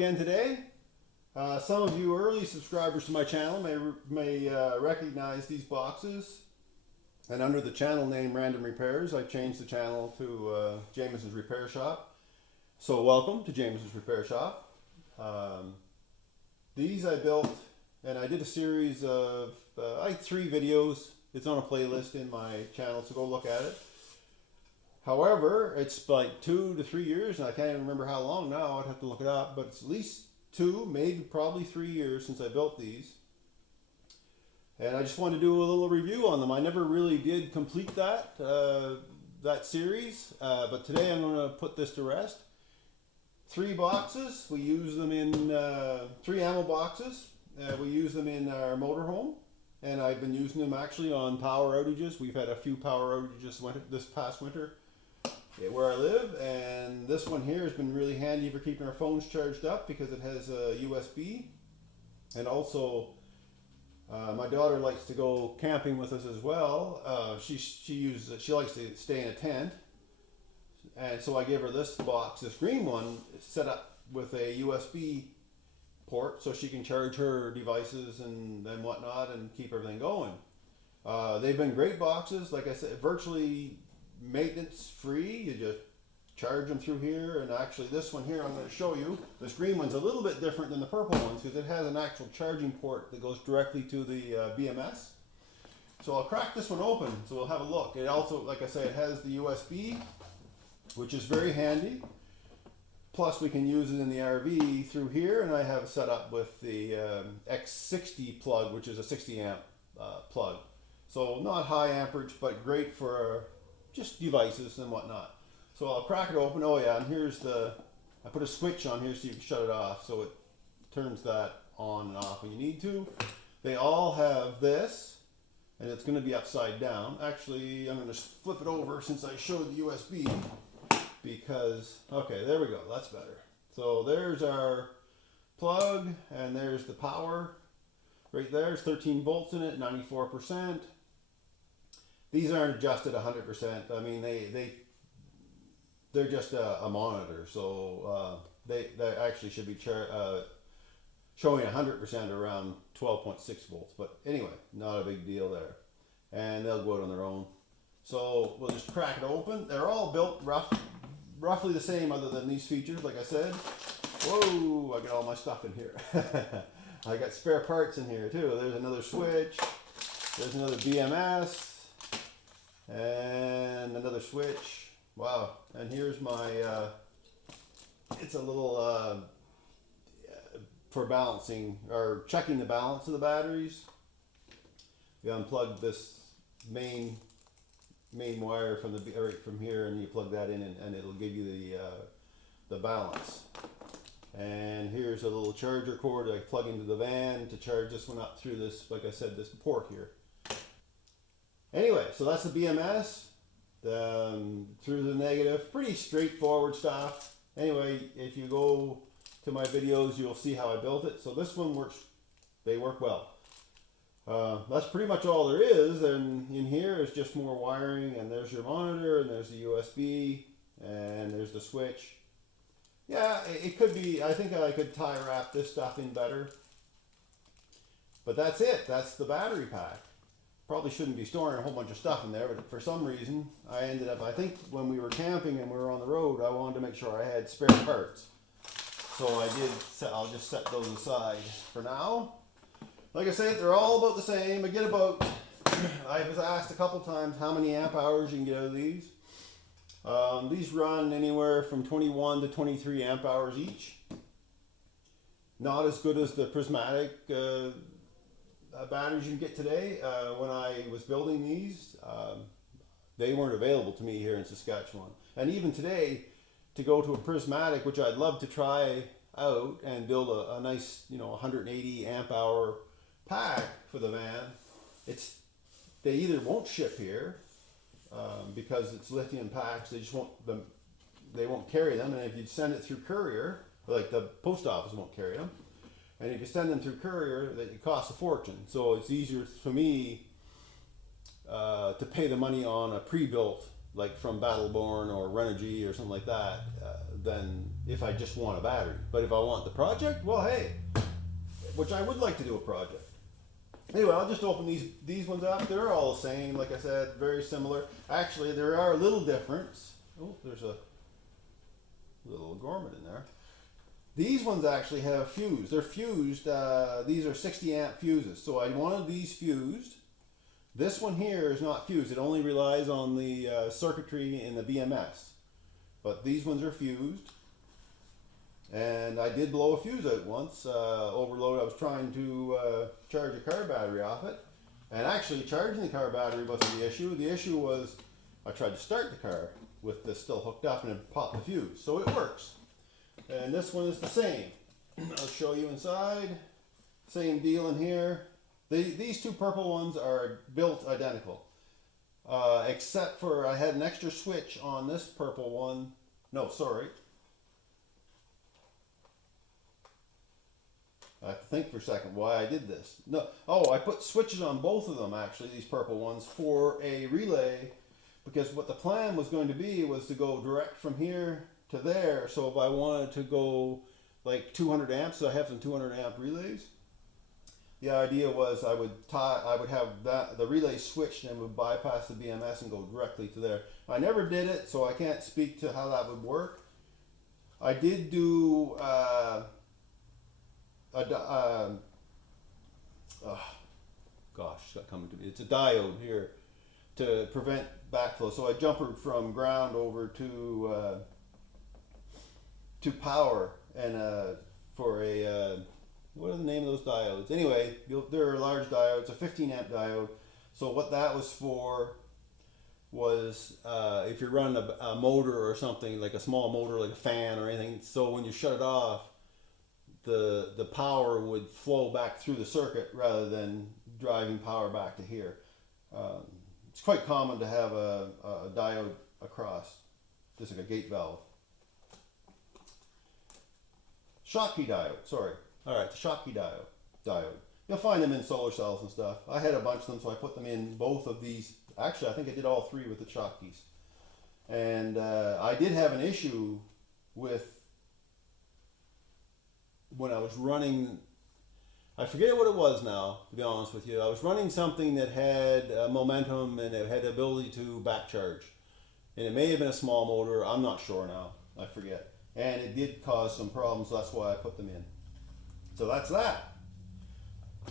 again today. Some of you early subscribers to my channel may recognize these boxes. And under the channel name Random Repairs, I've changed the channel to Jameson's Repair Shop. So welcome to Jameson's Repair Shop. These I built, and I did a series of, I had 3 videos. It's on a playlist in my channel, so go look at it. However, it's like 2 to 3 years, and I can't even remember how long now. I'd have to look it up, but it's at least 2, maybe probably 3 years since I built these. And I just wanted to do a little review on them. I never really did complete that series, but today I'm going to put this to rest. 3 boxes. We use them in 3 ammo boxes. We use them in our motorhome, and I've been using them actually on power outages. We've had a few power outages this past winter where I live, and this one here has been really handy for keeping our phones charged up because it has a USB, and also my daughter likes to go camping with us as well. She likes to stay in a tent, and so I gave her this box, this green one, set up with a USB port so she can charge her devices and whatnot and keep everything going. They've been great boxes, like I said, virtually maintenance free. You just charge them through here, and actually this one here I'm going to show you. This green one's a little bit different than the purple ones because it has an actual charging port that goes directly to the BMS. So I'll crack this one open so we'll have a look. It also, like I say, it has the USB, which is very handy. Plus we can use it in the RV through here, and I have it set up with the X60 plug, which is a 60 amp plug. So not high amperage, but great for just devices and whatnot. So I'll crack it open. Oh yeah, and here's I put a switch on here so you can shut it off, so it turns that on and off when you need to. They all have this, and it's going to be upside down. Actually, I'm going to flip it over since I showed the USB, because, okay, there we go, that's better. So there's our plug, and there's the power. Right there's 13 volts in it, 94%. These aren't adjusted 100%. I mean, they're just a monitor, so they actually should be showing 100% around 12.6 volts. But anyway, not a big deal there. And they'll go out on their own. So we'll just crack it open. They're all built roughly the same other than these features, like I said. Whoa, I got all my stuff in here. I got spare parts in here too. There's another switch. There's another BMS. And another switch. Wow. And here's my, it's a little, for balancing, or checking the balance of the batteries. You unplug this main wire from here, and you plug that in, and it'll give you the balance. And here's a little charger cord I plug into the van to charge this one up through this, like I said, this port here. Anyway, so that's the BMS. Through the negative, pretty straightforward stuff. Anyway, if you go to my videos, you'll see how I built it. So this one works, they work well. That's pretty much all there is, and in here is just more wiring, and there's your monitor, and there's the USB, and there's the switch. Yeah, it could be, I think I could tie wrap this stuff in better. But that's it, that's the battery pack. Probably shouldn't be storing a whole bunch of stuff in there, but for some reason I ended up, I think when we were camping and we were on the road, I wanted to make sure I had spare parts. So I did, I'll just set those aside for now. Like I say, they're all about the same. I get about, I was asked a couple times how many amp hours you can get out of these. These run anywhere from 21 to 23 amp hours each. Not as good as the prismatic batteries you can get today. When I was building these, they weren't available to me here in Saskatchewan. And even today, to go to a prismatic, which I'd love to try out and build a nice, 180 amp hour pack for the van, they either won't ship here because it's lithium packs. They won't carry them, and if you send it through courier, like the post office won't carry them. And if you send them through courier, it costs a fortune. So it's easier for me to pay the money on a pre-built, like from Battleborn or Renogy or something like that, than if I just want a battery. But if I want the project, well, hey, which I would like to do a project. Anyway, I'll just open these ones up. They're all the same, like I said, very similar. Actually, there are a little difference. Oh, there's a little Gorman in there. These ones actually have fuse. They're fused. These are 60 amp fuses. So I wanted these fused. This one here is not fused. It only relies on the circuitry in the BMS. But these ones are fused. And I did blow a fuse out once. Overload. I was trying to charge a car battery off it. And actually charging the car battery wasn't the issue. The issue was I tried to start the car with this still hooked up and it popped the fuse. So it works. And this one is the same. I'll show you inside. Same deal in here. These two purple ones are built identical. Except for I had an extra switch on this purple one. No, sorry. I have to think for a second why I did this. No, oh, I put switches on both of them actually, these purple ones, for a relay, because what the plan was going to be was to go direct from here to there. So if I wanted to go like 200 amps, so I have some 200 amp relays. The idea was I would have the relay switched and would bypass the BMS and go directly to there. I never did it, so I can't speak to how that would work. I did do gosh, it's not coming to me. It's a diode here to prevent backflow. So I jumpered from ground over to power, and for a what are the name of those diodes? Anyway, they're large diodes, a 15 amp diode. So what that was for was if you're running a motor or something, like a small motor, like a fan or anything. So when you shut it off, the power would flow back through the circuit rather than driving power back to here. It's quite common to have a diode across, just like a gate valve. Schottky diode, sorry. All right, the Schottky diode. You'll find them in solar cells and stuff. I had a bunch of them, so I put them in both of these. Actually, I think I did all three with the Schottkys. And I did have an issue with when I was running, I forget what it was now, to be honest with you. I was running something that had momentum and it had the ability to back charge. And it may have been a small motor, I'm not sure now, I forget. And it did cause some problems, so that's why I put them in. So that's that.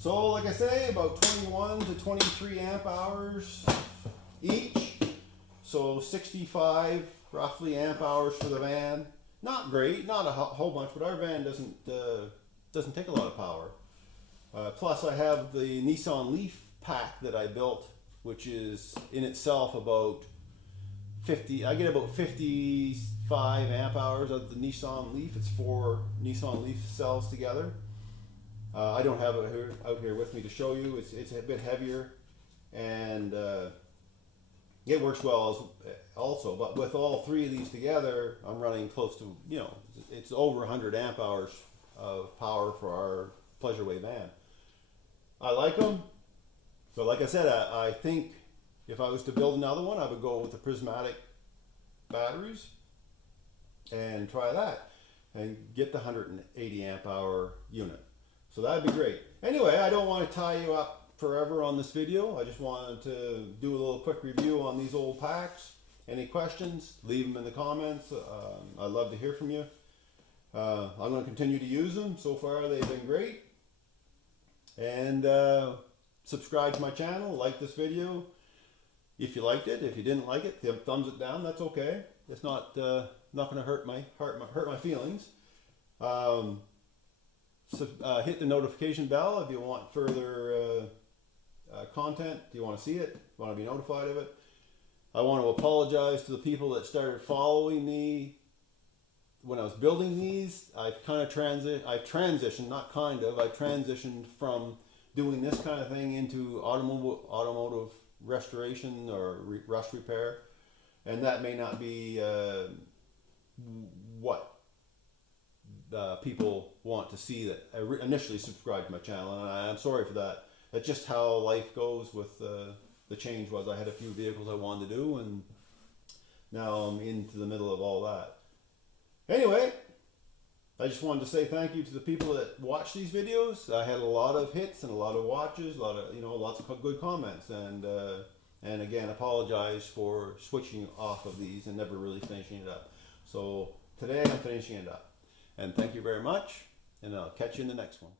So like I say, about 21 to 23 amp hours each. So 65 roughly amp hours for the van. Not great, not a whole bunch, but our van doesn't take a lot of power. Plus I have the Nissan Leaf pack that I built, which is in itself about 50, I get about 55 amp hours of the Nissan Leaf. It's 4 Nissan Leaf cells together. I don't have it out here with me to show you. It's a bit heavier, and it works well also. But with all three of these together, I'm running close to, it's over 100 amp hours of power for our Pleasureway van. I like them, but like I said, I think if I was to build another one, I would go with the prismatic batteries and try that and get the 180 amp hour unit. So that'd be great. Anyway, I don't want to tie you up forever on this video. I just wanted to do a little quick review on these old packs. Any questions, leave them in the comments. I'd love to hear from you. I'm going to continue to use them. So far they've been great. And subscribe to my channel, like this video if you liked it. If you didn't like it, thumbs it down, that's okay. It's not going to hurt my feelings. So hit the notification bell if you want further content. Do you want to see it? Want to be notified of it? I want to apologize to the people that started following me when I was building these. I've transitioned from doing this kind of thing into automotive restoration or rust repair, and that may not be what people want to see that initially subscribed to my channel, and I'm sorry for that. That's just how life goes. With the change was I had a few vehicles I wanted to do, and now I'm into the middle of all that. Anyway, I just wanted to say thank you to the people that watch these videos. I had a lot of hits and a lot of watches, lots of good comments, and again, apologize for switching off of these and never really finishing it up. So today I'm finishing it up, and thank you very much, and I'll catch you in the next one.